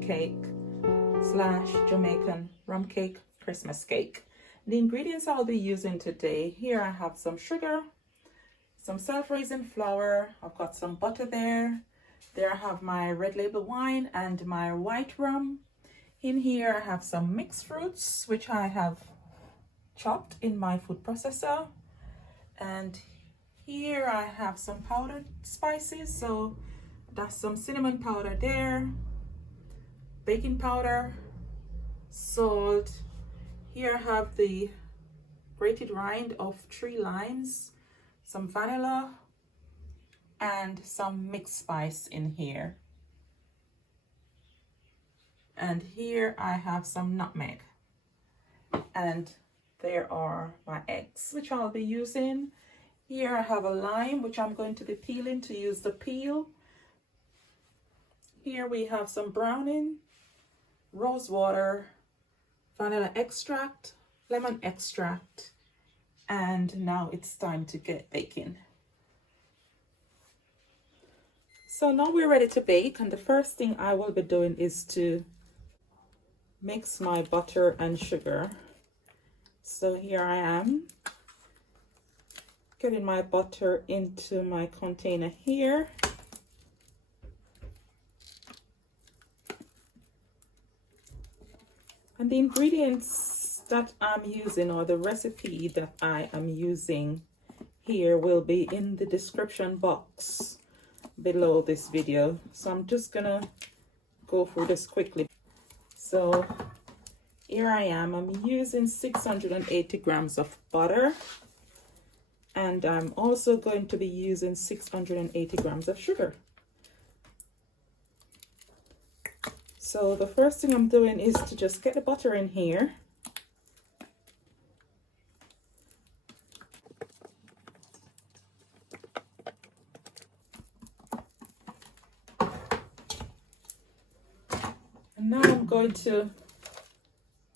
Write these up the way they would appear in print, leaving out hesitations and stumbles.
cake slash Jamaican rum cake Christmas cake. The ingredients I'll be using today, here I have some sugar, some self-raising flour, I've got some butter there. There I have my red label wine and my white rum. In here I have some mixed fruits, which I have chopped in my food processor. And here I have some powdered spices, so that's some cinnamon powder there, baking powder, salt. Here I have the grated rind of 3 limes, some vanilla, and some mixed spice in here. And here I have some nutmeg. And there are my eggs, which I'll be using. Here I have a lime, which I'm going to be peeling to use the peel. Here we have some browning, rose water, vanilla extract, lemon extract, and now it's time to get baking. So now we're ready to bake, and the first thing I will be doing is to mix my butter and sugar. So here I am, getting my butter into my container here. And the ingredients that I'm using, or the recipe that I am using here, will be in the description box below this video. So I'm just gonna go through this quickly. So here I am, I'm using 680 grams of butter, and I'm also going to be using 680 grams of sugar. So the first thing I'm doing is to just get the butter in here. And now I'm going to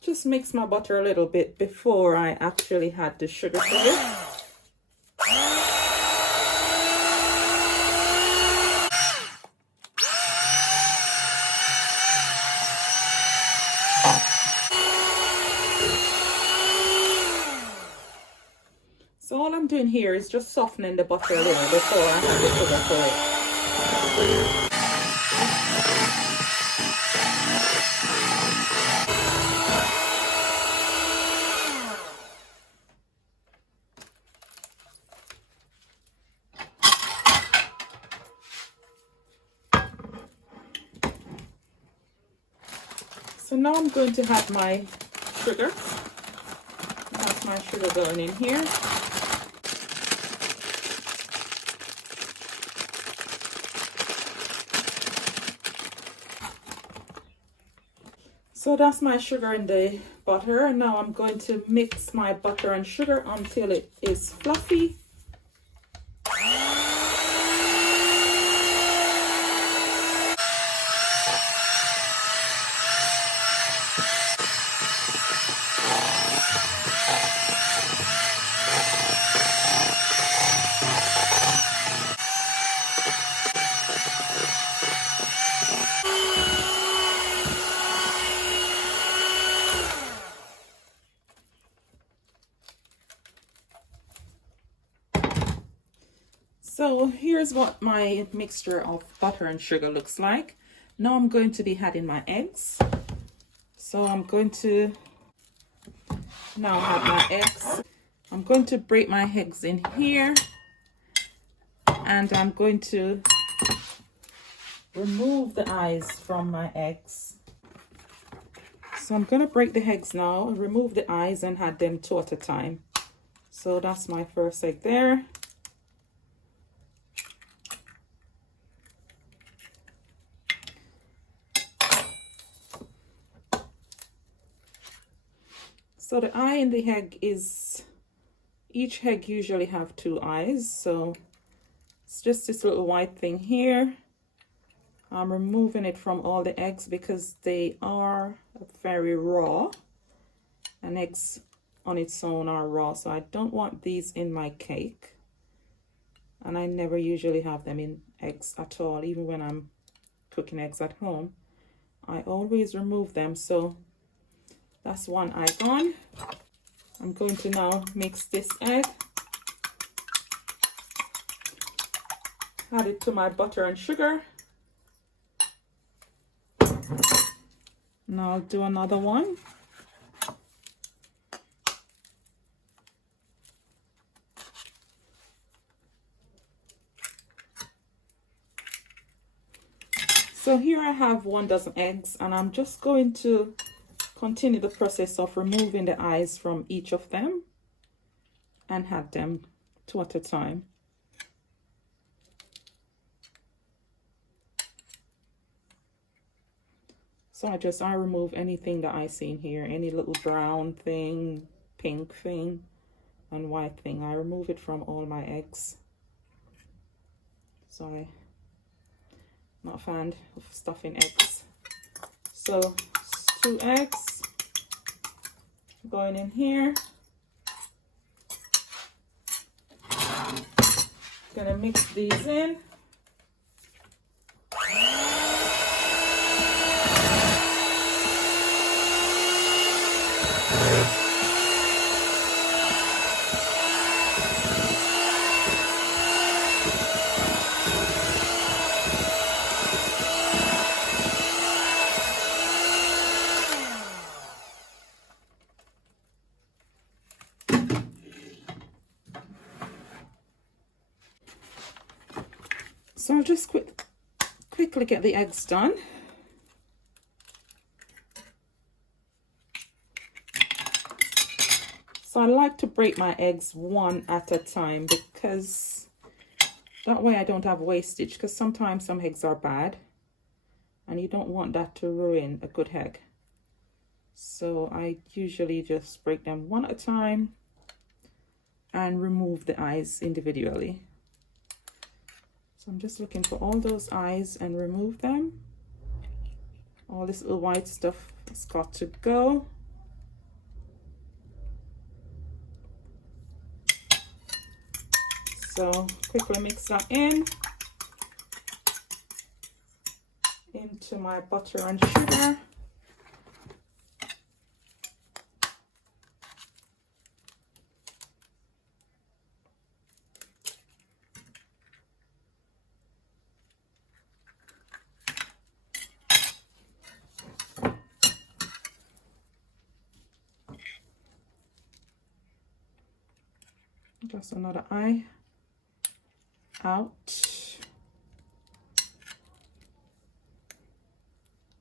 just mix my butter a little bit before I actually add the sugar to it. So all I'm doing here is just softening the butter a little before I add the sugar to it. So now I'm going to have my sugar. That's my sugar going in here. So that's my sugar in the butter. And now I'm going to mix my butter and sugar until it is fluffy. So here's what my mixture of butter and sugar looks like. Now I'm going to be adding my eggs. So I'm going to now add my eggs. I'm going to break my eggs in here, and I'm going to remove the eyes from my eggs. So I'm going to break the eggs now, remove the eyes, and add them 2 at a time. So that's my first egg there. So the eye in the egg is, each egg usually have 2 eyes. So it's just this little white thing here. I'm removing it from all the eggs because they are very raw, and eggs on its own are raw. So I don't want these in my cake. And I never usually have them in eggs at all, even when I'm cooking eggs at home. I always remove them. So that's one eye gone. I'm going to now mix this egg, add it to my butter and sugar. Now I'll do another one. So here I have 1 dozen eggs, and I'm just going to continue the process of removing the eyes from each of them and add them 2 at a time. So I remove anything that I see in here, any little brown thing, pink thing, and white thing. I remove it from all my eggs. So I'm not a fan of stuffing eggs. So 2 eggs going in here. Gonna mix these in. So I'll just quickly get the eggs done. So I like to break my eggs 1 at a time, because that way I don't have wastage, because sometimes some eggs are bad and you don't want that to ruin a good egg. So I usually just break them 1 at a time and remove the eyes individually. So I'm just looking for all those eyes and remove them. All this little white stuff has got to go. So quickly mix that into my butter and sugar. Just another eye out.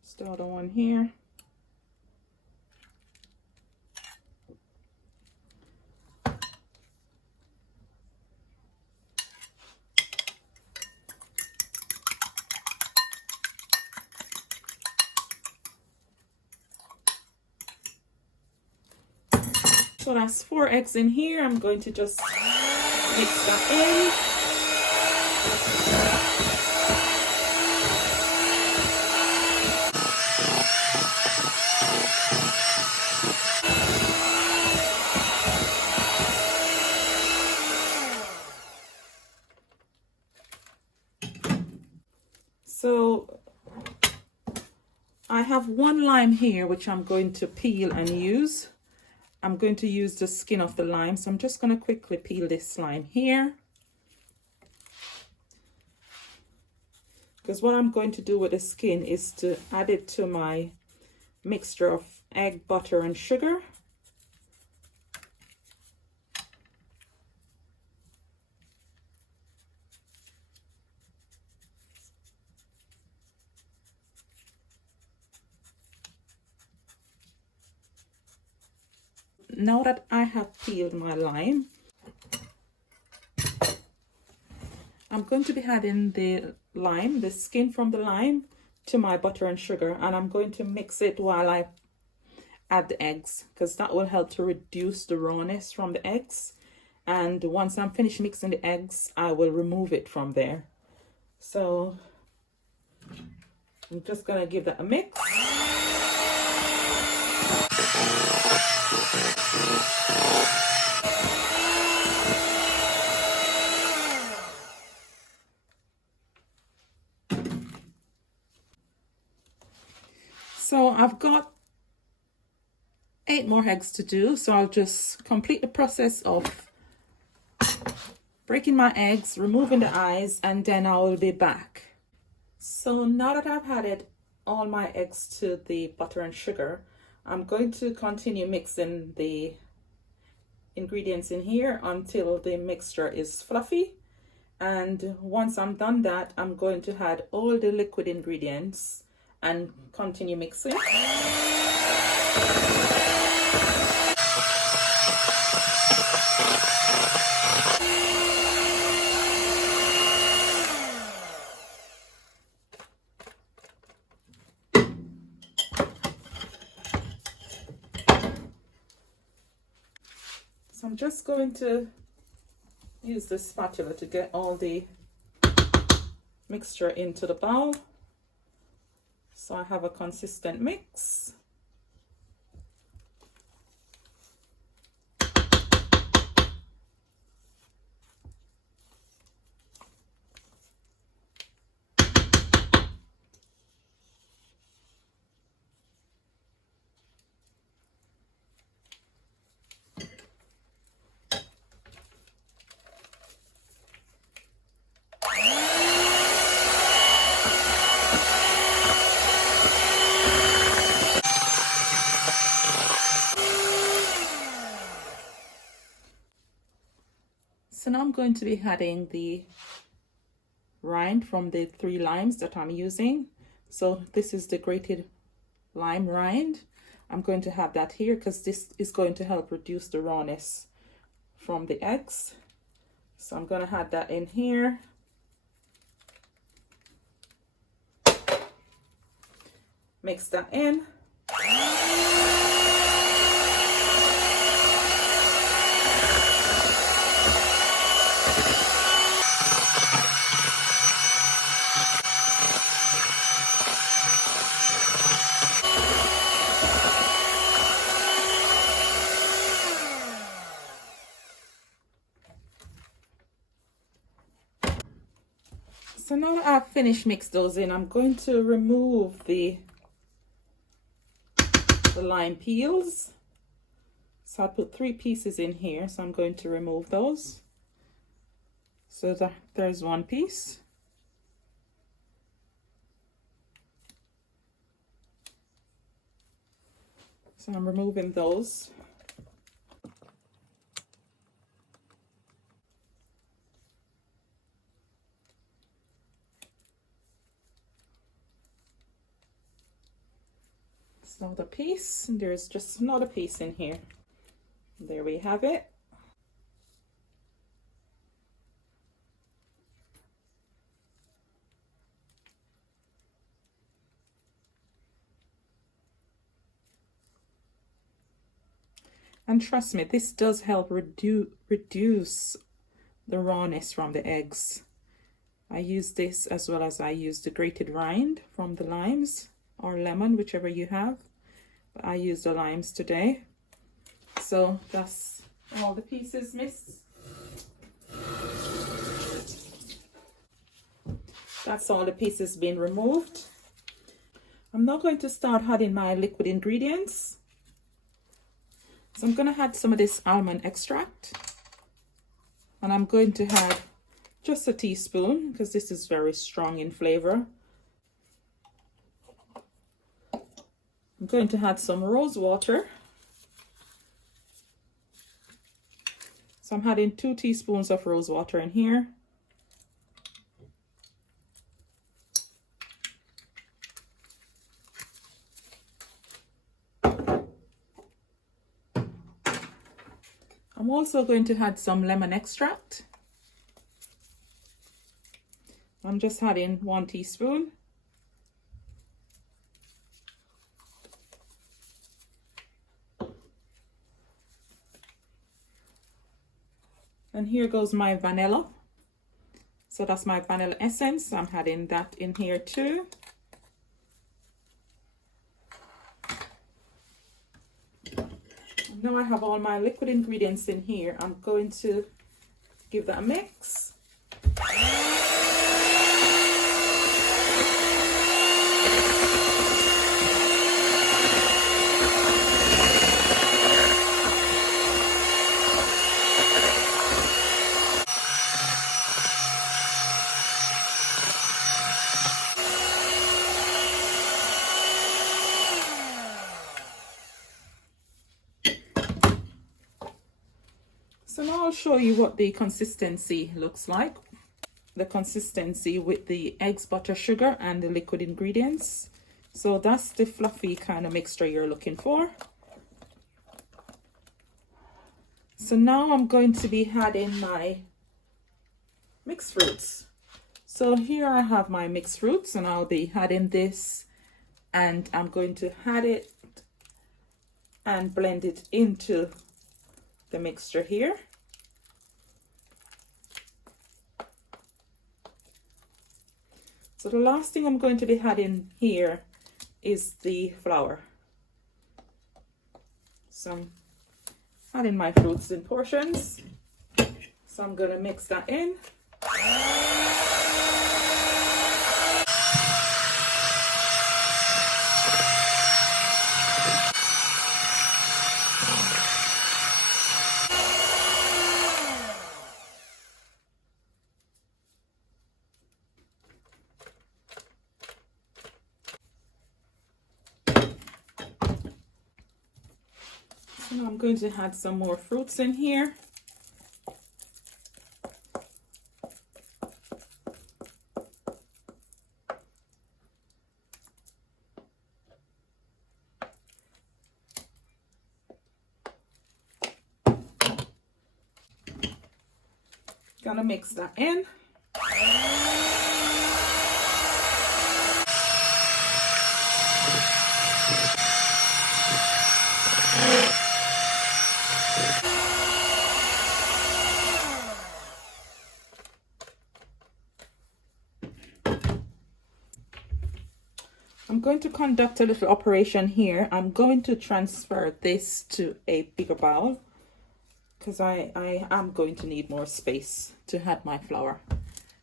Still the one here. So that's 4 eggs in here. I'm going to just mix that in. So I have 1 lime here, which I'm going to peel and use. I'm going to use the skin of the lime, so I'm just going to quickly peel this lime here. Because what I'm going to do with the skin is to add it to my mixture of egg, butter, and sugar. Now that I have peeled my lime, I'm going to be adding the lime, the skin from the lime, to my butter and sugar, and I'm going to mix it while I add the eggs, because that will help to reduce the rawness from the eggs. And once I'm finished mixing the eggs, I will remove it from there. So I'm just gonna give that a mix. I've got 8 more eggs to do, so I'll just complete the process of breaking my eggs, removing the eyes, and then I will be back. So now that I've added all my eggs to the butter and sugar, I'm going to continue mixing the ingredients in here until the mixture is fluffy. And once I'm done that, I'm going to add all the liquid ingredients and continue mixing. So I'm just going to use the spatula to get all the mixture into the bowl, so I have a consistent mix. So now I'm going to be adding the rind from the 3 limes that I'm using. So this is the grated lime rind. I'm going to have that here because this is going to help reduce the rawness from the eggs. So I'm going to add that in here. Mix that in. So now that I've finished mix those in, I'm going to remove the lime peels. So I put 3 pieces in here, so I'm going to remove those. So there's 1 piece. So I'm removing those. Another piece, and there's just another piece in here. There we have it. And trust me, this does help reduce the rawness from the eggs. I use this as well as I use the grated rind from the limes or lemon, whichever you have. But I use the limes today. So that's all the pieces, miss. That's all the pieces being removed. I'm now going to start adding my liquid ingredients. So I'm going to add some of this almond extract. And I'm going to add just a teaspoon because this is very strong in flavor. I'm going to add some rose water. So I'm adding 2 teaspoons of rose water in here. I'm also going to add some lemon extract. I'm just adding 1 teaspoon. And here goes my vanilla. So that's my vanilla essence. I'm adding that in here too. Now I have all my liquid ingredients in here. I'm going to give that a mix. show you what the consistency looks like. The consistency with the eggs, butter, sugar, and the liquid ingredients. So that's the fluffy kind of mixture you're looking for. So now I'm going to be adding my mixed fruits. So here I have my mixed fruits, and I'll be adding this, and I'm going to add it and blend it into the mixture here. So the last thing I'm going to be adding here is the flour. So I'm adding my fruits in portions. So I'm going to mix that in. So I'm going to add some more fruits in here. Gonna mix that in. I'm going to conduct a little operation here. I'm going to transfer this to a bigger bowl because I am going to need more space to add my flour. It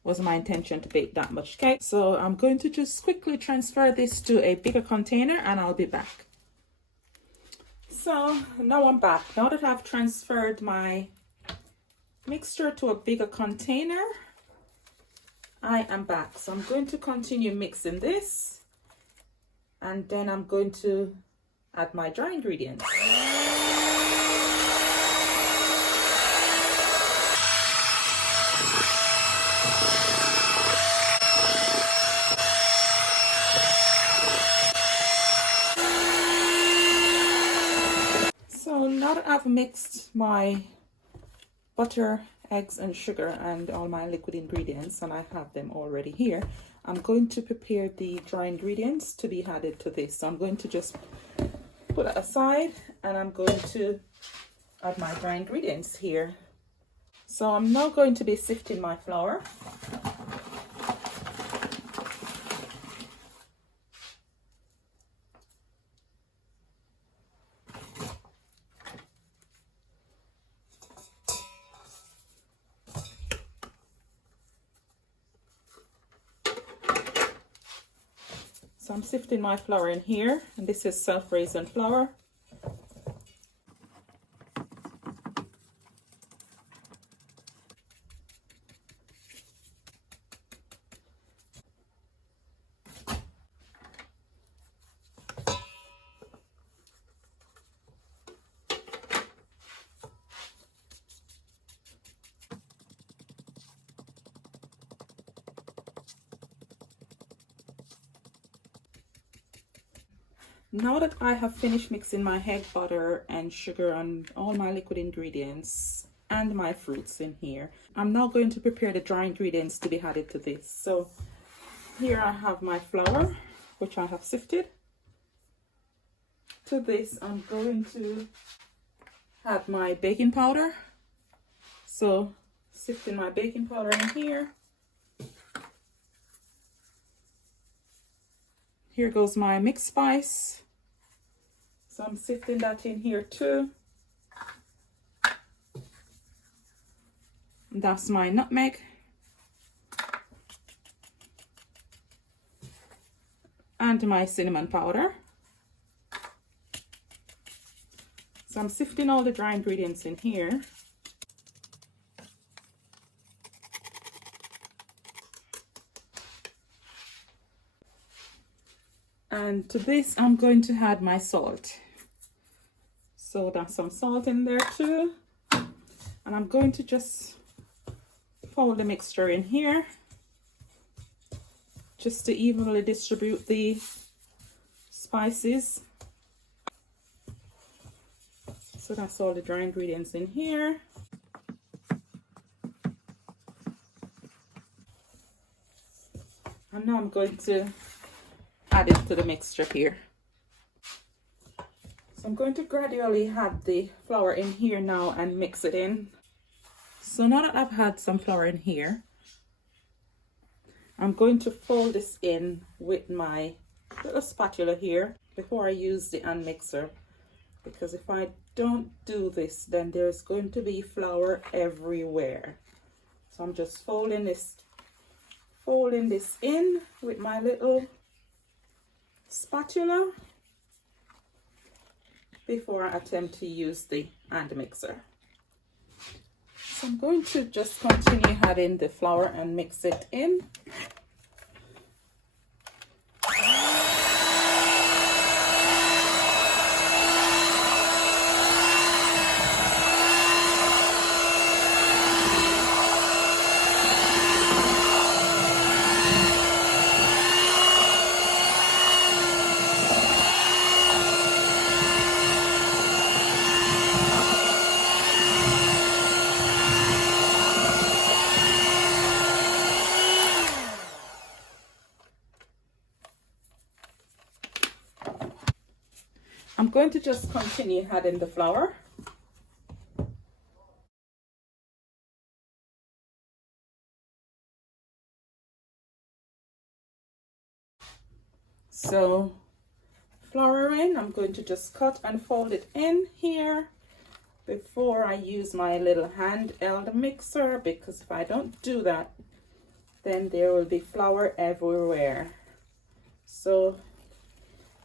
wasn't my intention to bake that much cake. So I'm going to just quickly transfer this to a bigger container and I'll be back. So now I'm back. Now that I've transferred my mixture to a bigger container, I am back. So I'm going to continue mixing this. And then I'm going to add my dry ingredients. So now that I've mixed my butter, eggs, and sugar and all my liquid ingredients, and I have them already here, I'm going to prepare the dry ingredients to be added to this. So I'm going to just put it aside and I'm going to add my dry ingredients here. So I'm now going to be sifting my flour. So I'm sifting my flour in here, and this is self-raising flour. Now that I have finished mixing my egg, butter, and sugar and all my liquid ingredients and my fruits in here, I'm now going to prepare the dry ingredients to be added to this. So here I have my flour, which I have sifted. To this, I'm going to add my baking powder. So sifting my baking powder in here. Here goes my mixed spice. So I'm sifting that in here too. And that's my nutmeg. And my cinnamon powder. So I'm sifting all the dry ingredients in here. And to this, I'm going to add my salt. So that's some salt in there too. And I'm going to just fold the mixture in here just to evenly distribute the spices. So that's all the dry ingredients in here. And now I'm going to add it to the mixture here. So I'm going to gradually add the flour in here now and mix it in. So now that I've had some flour in here, I'm going to fold this in with my little spatula here before I use the hand mixer, because if I don't do this, then there's going to be flour everywhere. So I'm just folding this in with my little spatula before I attempt to use the hand mixer. So I'm going to just continue adding the flour and mix it in. I'm going to just continue adding the flour. So flour in, I'm going to just cut and fold it in here before I use my little handheld mixer, because if I don't do that, then there will be flour everywhere. So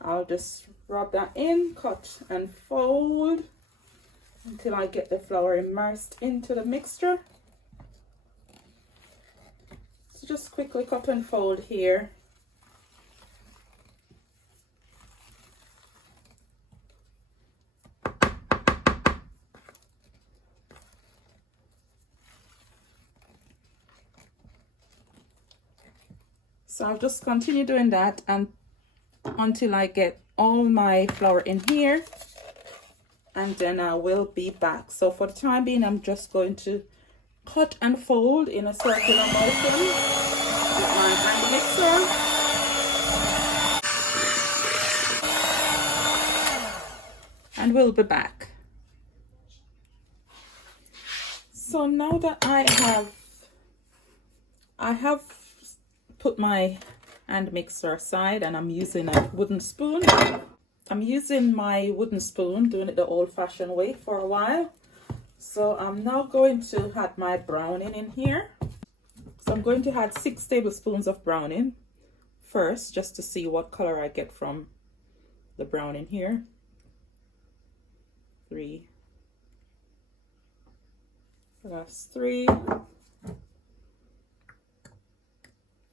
I'll just rub that in, cut and fold until I get the flour immersed into the mixture. So just quickly cut and fold here. So I'll just continue doing that and until I get all my flour in here, and then I will be back. So for the time being, I'm just going to cut and fold in a circular motion with my hand mixer. And we'll be back. So now that I have put my hand mixer aside, and I'm using a wooden spoon. I'm using my wooden spoon, doing it the old-fashioned way for a while. So I'm now going to add my browning in here. So I'm going to add 6 tablespoons of browning first, just to see what color I get from the browning here. 3. So that's 3,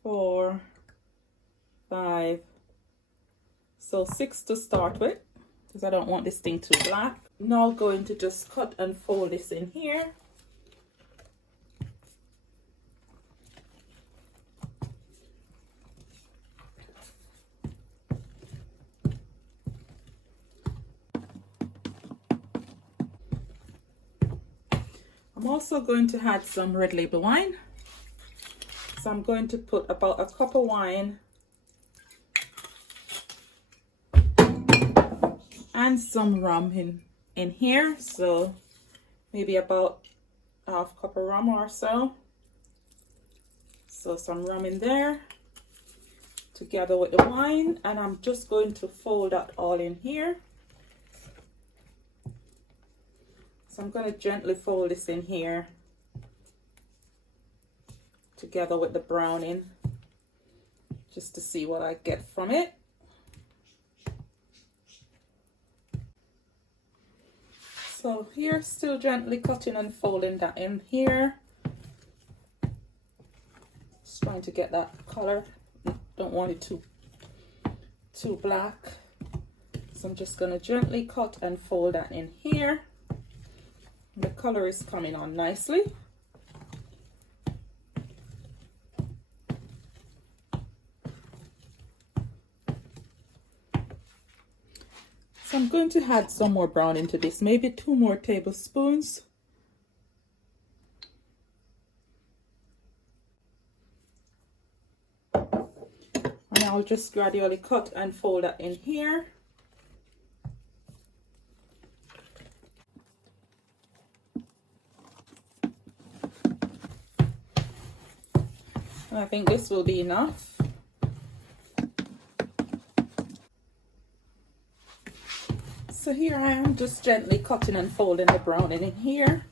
4, 5, so 6 to start with, because I don't want this thing too black. Now I'm going to just cut and fold this in here. I'm also going to add some red label wine. So I'm going to put about a cup of wine and some rum in here. So maybe about half cup of rum or so. So some rum in there together with the wine, and I'm just going to fold that all in here. So I'm going to gently fold this in here together with the browning, just to see what I get from it. So here, still gently cutting and folding that in here. Just trying to get that color. Don't want it too black. So I'm just going to gently cut and fold that in here. The color is coming on nicely. So I'm going to add some more brown into this, maybe 2 more tablespoons. And I'll just gradually cut and fold that in here. And I think this will be enough. So here I am, just gently cutting and folding the browning in here.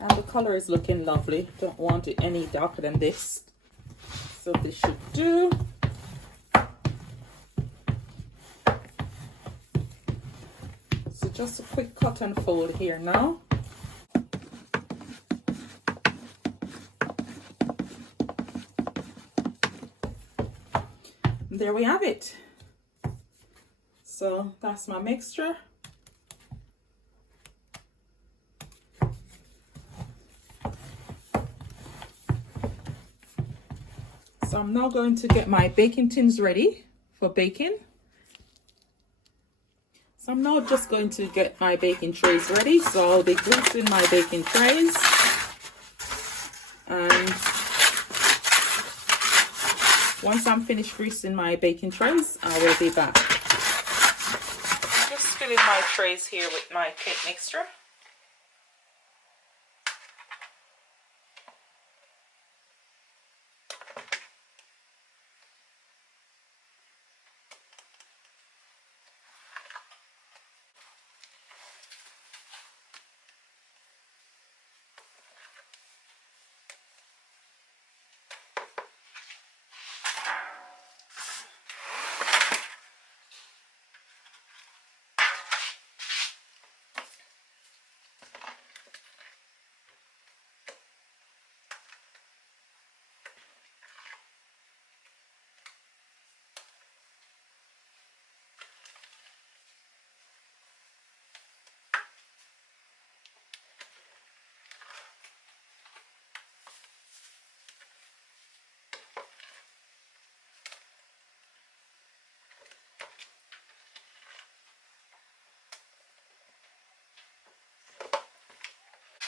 And the color is looking lovely. Don't want it any darker than this. So this should do. So just a quick cut and fold here now. And there we have it. So that's my mixture. So I'm now going to get my baking tins ready for baking. So I'm now just going to get my baking trays ready. So I'll be greasing my baking trays. And once I'm finished greasing my baking trays, I will be back. Just filling my trays here with my cake mixture.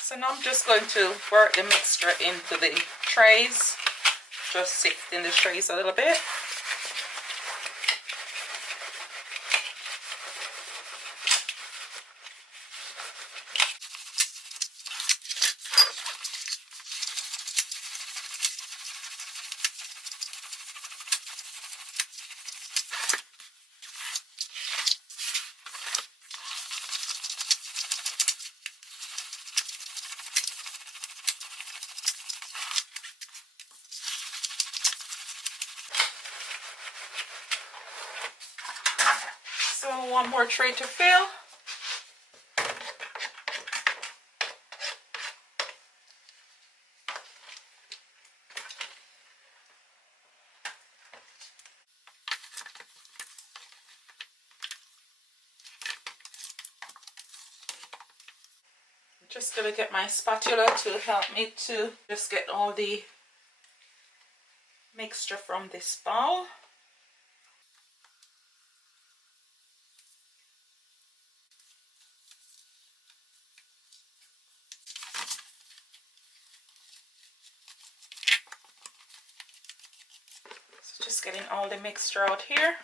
So now I'm just going to work the mixture into the trays, just sifting the trays a little bit. So one more tray to fill. I'm just going to get my spatula to help me to just get all the mixture from this bowl. So just getting all the mixture out here.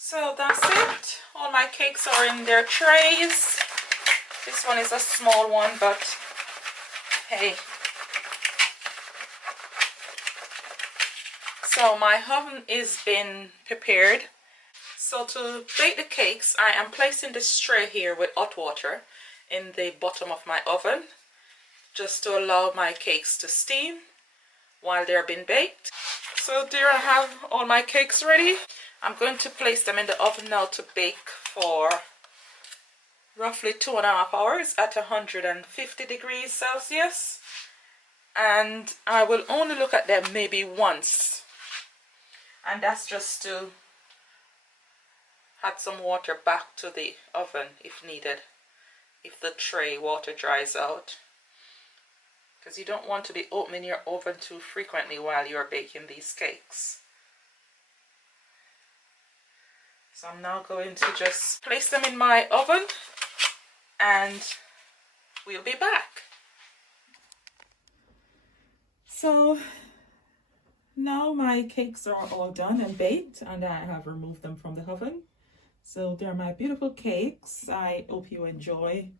So that's it. All my cakes are in their trays. This one is a small one, but hey. So my oven is been prepared. So to bake the cakes, I am placing this tray here with hot water. in the bottom of my oven just to allow my cakes to steam while they're being baked. So there I have all my cakes ready. I'm going to place them in the oven now to bake for roughly 2.5 hours at 150 degrees Celsius. And I will only look at them maybe once. And that's just to add some water back to the oven if needed, if the tray water dries out. Because you don't want to be opening your oven too frequently while you're baking these cakes. So I'm now going to just place them in my oven and we'll be back. So now my cakes are all done and baked, and I have removed them from the oven. So they're my beautiful cakes. I hope you enjoy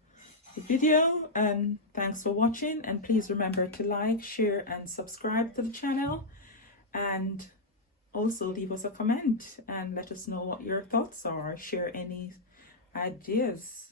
the video, and thanks for watching. And please remember to like, share and subscribe to the channel, and also leave us a comment and let us know what your thoughts are. Share any ideas.